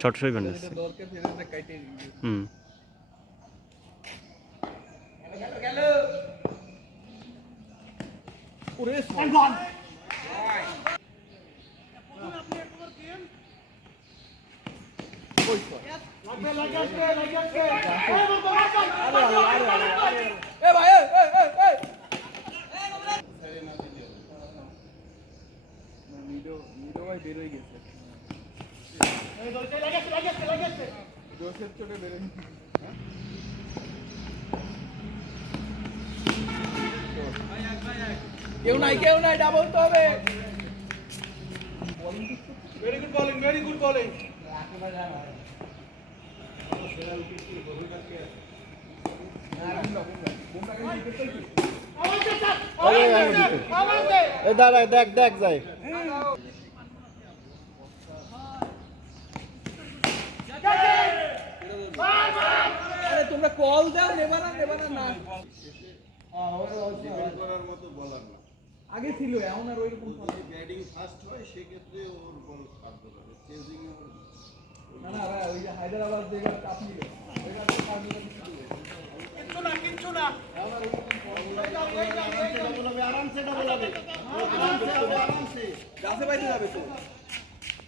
ছোট সই করতে হুম কেউ নাই ডাবল তো হবে Very good bowling, very good bowling. দাঁড়ায় দেখ দেখ যায় তোমরা কল দাও নেবা না না আগে ছিল এমন আর ওইরকম ব্যাটিং ফার্স্ট হয় সেক্ষেত্রে ওর বল খাদ্য করে চেজিং না ভাই ওই যে হায়দ্রাবাদ যেটা কাপ নিল ওইটা তো কাপ নিল কিচ্ছু না আরামসে ডাবল হবে গাছে বাইতে যাবে তো